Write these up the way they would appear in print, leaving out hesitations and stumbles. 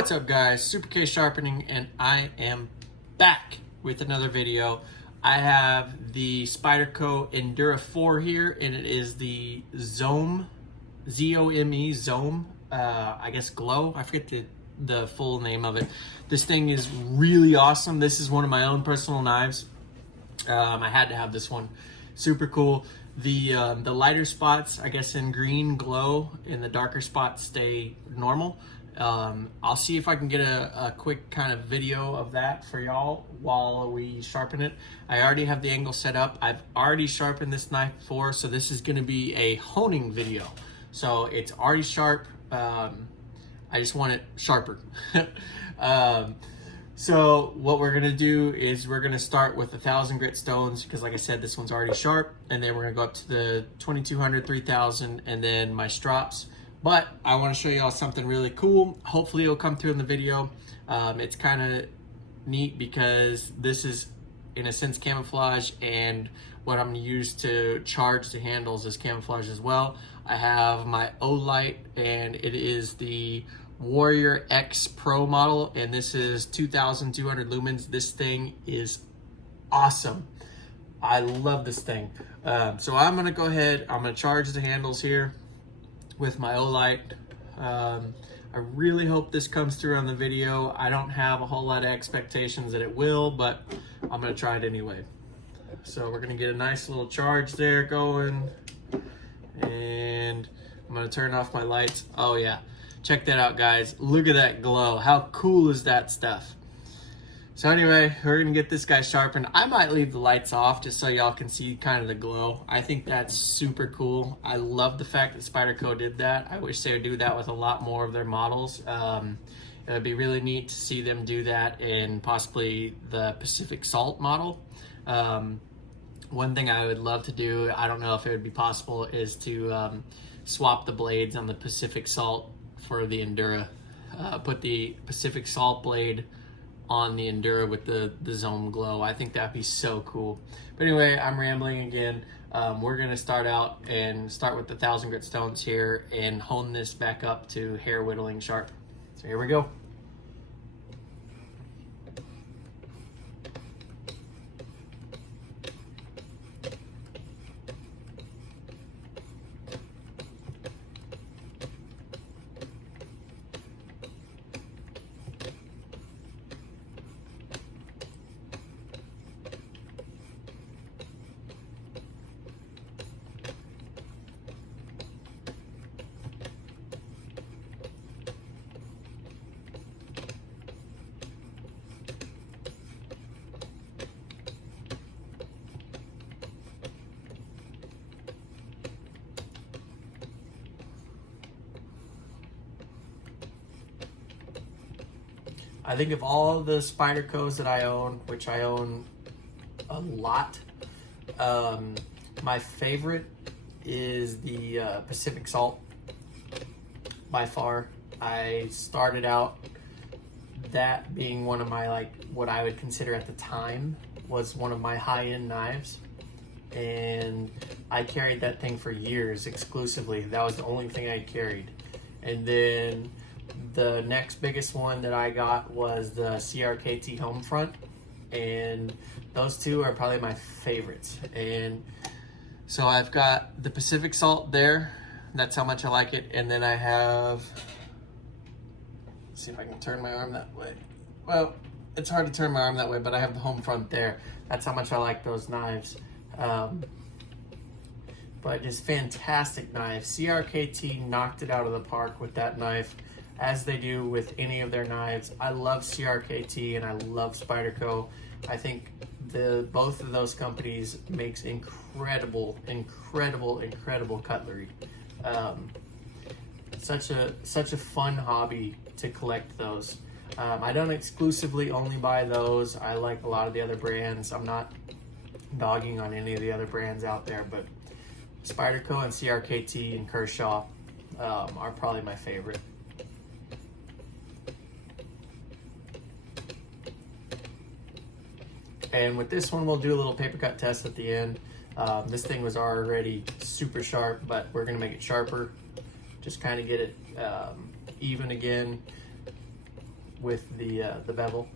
What's up guys, Super K Sharpening, and I am back with another video. I have the Spyderco Endura 4 here, and it is the Zome, Z-O-M-E, Zome, I guess Glow. I forget the full name of it. This thing is really awesome. This is one of my own personal knives. I had to have this one. Super cool. The lighter spots, I guess, in green glow, and the darker spots stay normal. I'll see if I can get a quick kind of video of that for y'all while we sharpen it. I already have the angle set up. I've already sharpened this knife before, so this is going to be a honing video. So it's already sharp. I just want it sharper. So what we're gonna do is we're gonna start with 1,000 grit stones, because like I said, this one's already sharp, and then we're gonna go up to the 2,200, 3,000, and then my strops. But I want to show y'all something really cool. Hopefully it'll come through in the video. It's kind of neat because this is in a sense camouflage, and what I'm gonna use to charge the handles is camouflage as well. I have my O-Light, and it is the Warrior X Pro model, and this is 2,200 lumens. This thing is awesome. I love this thing. So I'm gonna go ahead, I'm gonna charge the handles here with my O-Light. I really hope this comes through on the video. I don't have a whole lot of expectations that it will, but I'm gonna try it anyway. So we're gonna get a nice little charge there going, and I'm gonna turn off my lights. Oh yeah, check that out guys. Look at that glow. How cool is that stuff? So anyway, we're gonna get this guy sharpened. I might leave the lights off just so y'all can see kind of the glow. I think that's super cool. I love the fact that Spyderco did that. I wish they would do that with a lot more of their models. It would be really neat to see them do that in possibly the Pacific Salt model. One thing I would love to do, I don't know if it would be possible, is to swap the blades on the Pacific Salt for the Endura. Put the Pacific Salt blade on the Endura with the Zome glow. I think that'd be so cool. But anyway, I'm rambling again. We're gonna start with the 1,000 grit stones here and hone this back up to hair whittling sharp. So here we go. I think of all the Spydercos that I own, which I own a lot, my favorite is the Pacific Salt by far. I started out that being one of my, like, what I would consider at the time was one of my high-end knives, and I carried that thing for years exclusively. That was the only thing I carried. And then the next biggest one that I got was the CRKT Homefront, and those two are probably my favorites. And so I've got the Pacific Salt there. That's how much I like it. And then I have, let's see if I can turn my arm that way. Well, it's hard to turn my arm that way, but I have the Homefront there. That's how much I like those knives. But just fantastic knives. CRKT knocked it out of the park with that knife, as they do with any of their knives. I love CRKT and I love Spyderco. I think both of those companies makes incredible cutlery. Such a fun hobby to collect those. I don't exclusively only buy those. I like a lot of the other brands. I'm not dogging on any of the other brands out there, but Spyderco and CRKT and Kershaw are probably my favorite. And with this one, we'll do a little paper cut test at the end. This thing was already super sharp, but we're gonna make it sharper. Just kind of get it even again. with the bevel.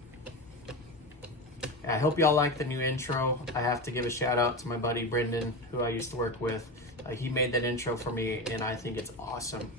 I hope y'all like the new intro. I have to give a shout out to my buddy Brendan, who I used to work with. He made that intro for me, and I think it's awesome.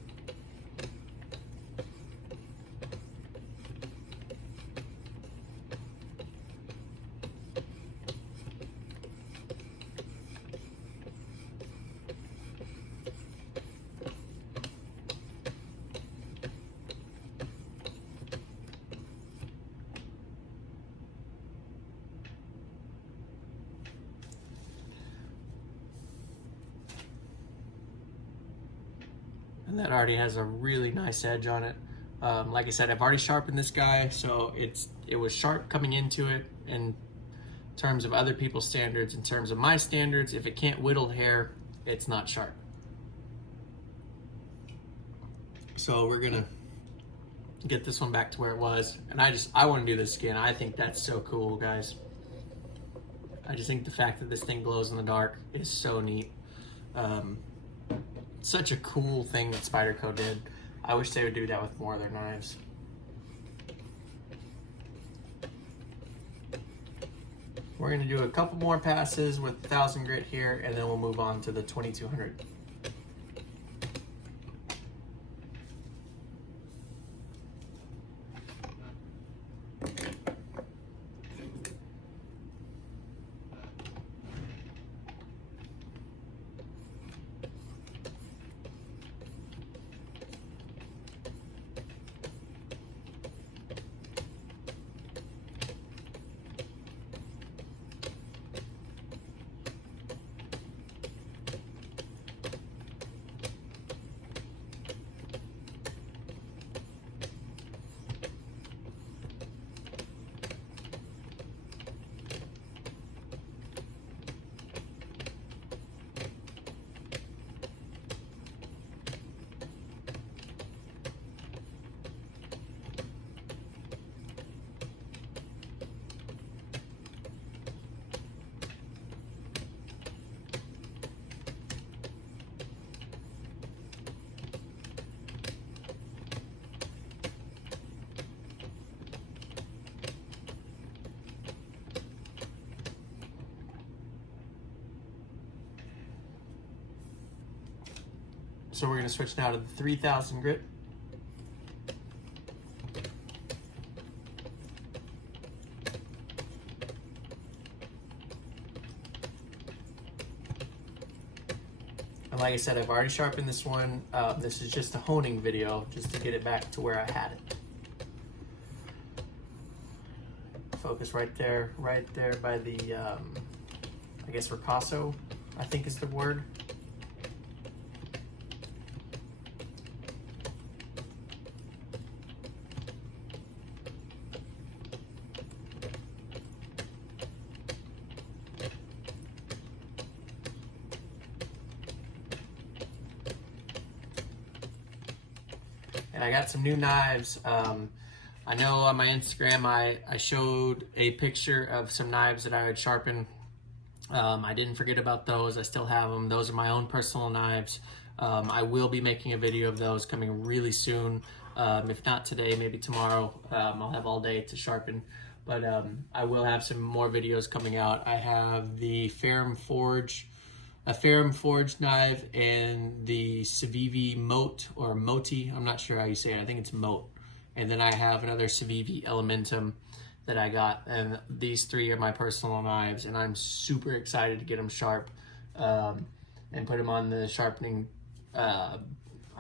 And that already has a really nice edge on it. Like I said, I've already sharpened this guy, so it was sharp coming into it. In terms of other people's standards, in terms of my standards, if it can't whittle hair, it's not sharp. So we're gonna get this one back to where it was, and I want to do this again. I think that's so cool, guys. I just think the fact that this thing glows in the dark is so neat. Such a cool thing that Spyderco did. I wish they would do that with more of their knives. We're gonna do a couple more passes with 1000 grit here, and then we'll move on to the 2200. So we're going to switch now to the 3000 grit. And like I said, I've already sharpened this one. This is just a honing video, just to get it back to where I had it. Focus right there by the, I guess ricasso, I think is the word. And I got some new knives. I know on my Instagram I showed a picture of some knives that I would sharpen. I didn't forget about those. I still have them. Those are my own personal knives. I will be making a video of those coming really soon. If not today, maybe tomorrow. I'll have all day to sharpen. But I will have some more videos coming out. I have the Ferrum Forge, a Ferrum Forged knife, and the Civivi Mote, or Moti, I'm not sure how you say it, I think it's Mote. And then I have another Civivi Elementum that I got, and these three are my personal knives, and I'm super excited to get them sharp and put them on the sharpening, I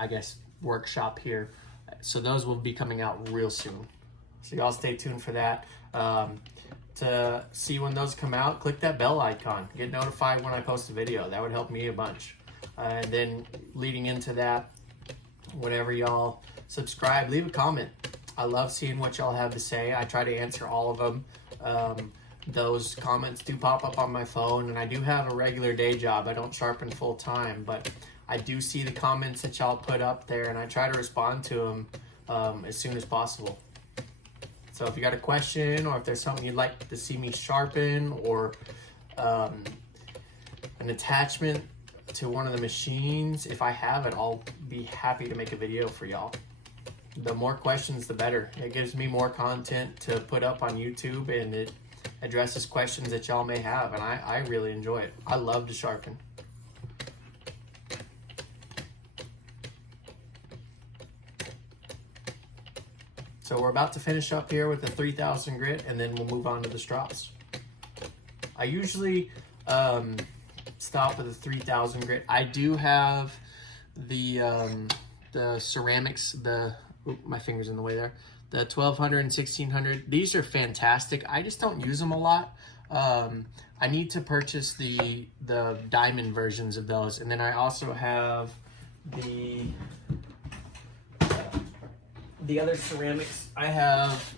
guess, workshop here. So those will be coming out real soon. So y'all stay tuned for that. To see when those come out, click that bell icon. Get notified when I post a video. That would help me a bunch. And then leading into that, whenever y'all subscribe, leave a comment. I love seeing what y'all have to say. I try to answer all of them. Those comments do pop up on my phone, and I do have a regular day job. I don't sharpen full time, but I do see the comments that y'all put up there, and I try to respond to them as soon as possible. So if you got a question, or if there's something you'd like to see me sharpen, or an attachment to one of the machines, if I have it, I'll be happy to make a video for y'all. the more questions, the better. It gives me more content to put up on YouTube, and it addresses questions that y'all may have, and I really enjoy it. I love to sharpen. So we're about to finish up here with the 3000 grit, and then we'll move on to the strops. I usually stop with the 3000 grit. I do have the ceramics, my finger's in the way there, the 1200 and 1600. These are fantastic. I just don't use them a lot. I need to purchase the diamond versions of those, and then I also have the other ceramics. I have,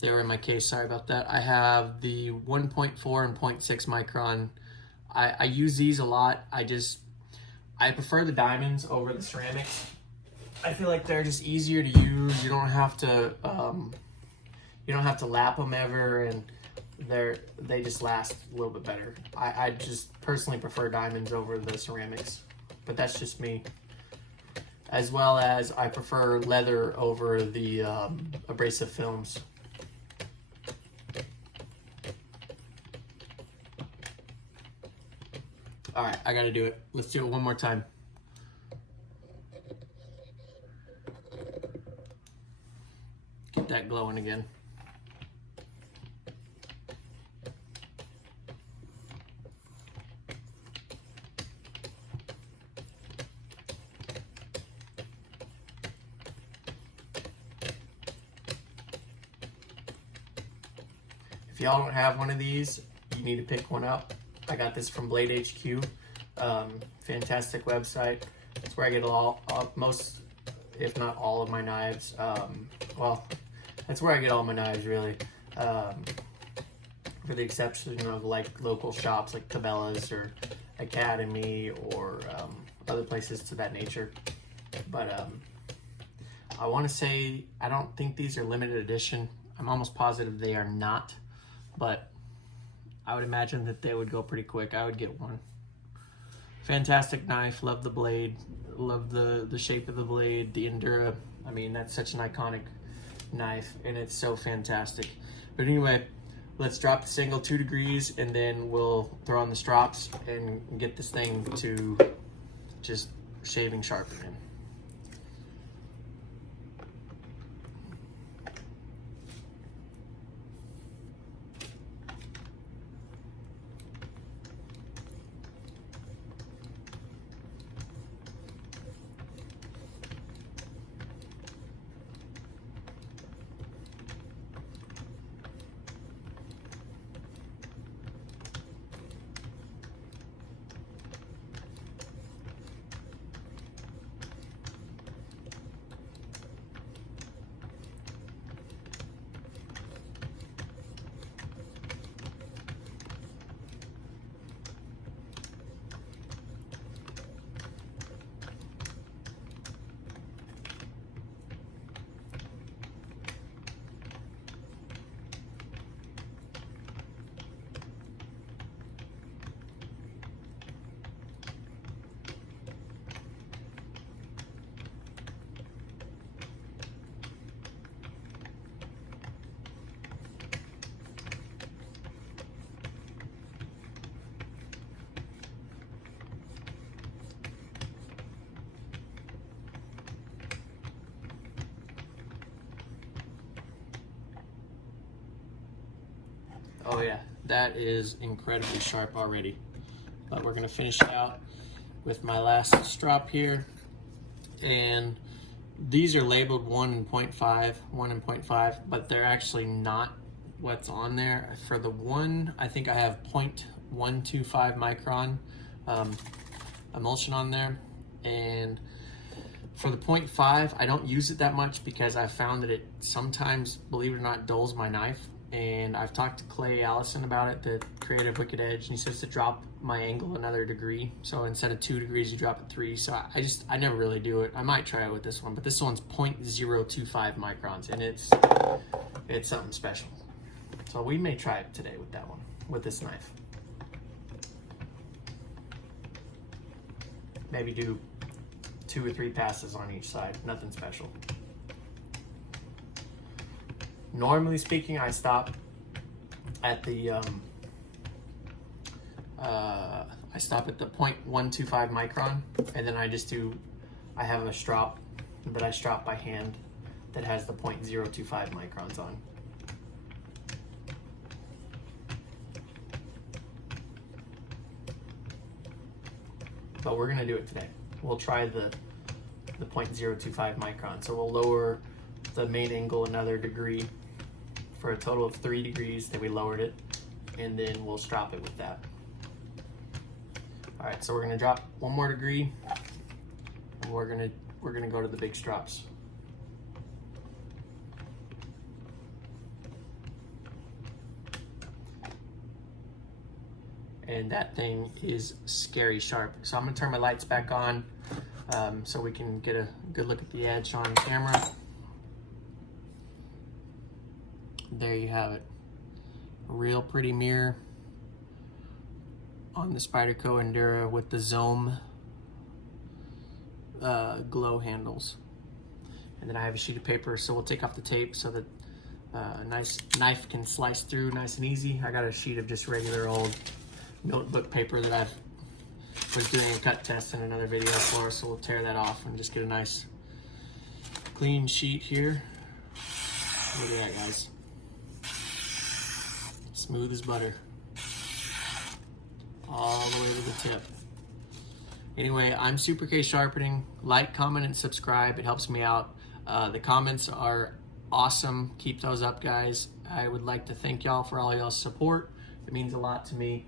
they were in my case, sorry about that. I have the 1.4 and 0.6 micron. I use these a lot. I prefer the diamonds over the ceramics. I feel like they're just easier to use. You don't have to lap them ever, and they just last a little bit better. I just personally prefer diamonds over the ceramics, but that's just me. As well as I prefer leather over the abrasive films. All right, I gotta do it. Let's do it one more time. Get that glowing again. If y'all don't have one of these, you need to pick one up. I got this from Blade HQ. Fantastic website. That's where I get most, if not all of my knives. Well, that's where I get all my knives, really. For the exception of like local shops like Cabela's or Academy or other places to that nature. But I want to say, I don't think these are limited edition. I'm almost positive they are not, but I would imagine that they would go pretty quick. I would get one. Fantastic knife. Love the blade. Love the shape of the blade. The Endura. I mean, that's such an iconic knife, and it's so fantastic. But anyway, let's drop the single 2 degrees, and then we'll throw on the strops and get this thing to just shaving sharpening. Oh yeah, that is incredibly sharp already. But we're gonna finish it out with my last strop here. And these are labeled 1 and 0.5, 1 and 0.5, but they're actually not what's on there. For the one, I think I have 0.125 micron emulsion on there. And for the 0.5, I don't use it that much because I found that it sometimes, believe it or not, dulls my knife. And I've talked to Clay Allison about it, the creative Wicked Edge, and he says to drop my angle another degree. So instead of 2 degrees, you drop it 3. So I never really do it. I might try it with this one, but this one's 0.025 microns, and it's something special. So we may try it today with that one, with this knife. Maybe do 2 or 3 passes on each side, nothing special. Normally speaking, I stop at the I stop at the 0.125 micron, and then I have a strop that I strop by hand that has the 0.025 microns on. But we're gonna do it today. We'll try the 0.025 micron. So we'll lower the main angle another degree for a total of 3 degrees that we lowered it, and then we'll strop it with that. All right, so we're gonna drop 1 more degree, and we're gonna go to the big strops. And that thing is scary sharp. So I'm gonna turn my lights back on so we can get a good look at the edge on camera. There you have it. A real pretty mirror on the Spyderco Endura with the Zome glow handles. And then I have a sheet of paper, so we'll take off the tape so that a nice knife can slice through nice and easy. I got a sheet of just regular old notebook paper that I was doing a cut test in another video for, so we'll tear that off and just get a nice clean sheet here. Look at that, guys. Smooth as butter. All the way to the tip. Anyway, I'm Super K Sharpening. Like, comment, and subscribe. It helps me out. The comments are awesome. Keep those up, guys. I would like to thank y'all for all y'all's support. It means a lot to me.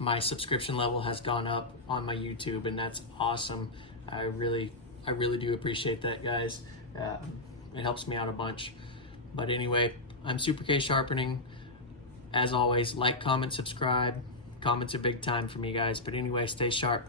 My subscription level has gone up on my YouTube, and that's awesome. I really do appreciate that, guys. It helps me out a bunch. But anyway, I'm Super K Sharpening. As always, like, comment, subscribe. Comments are big time for me, guys. But anyway, stay sharp.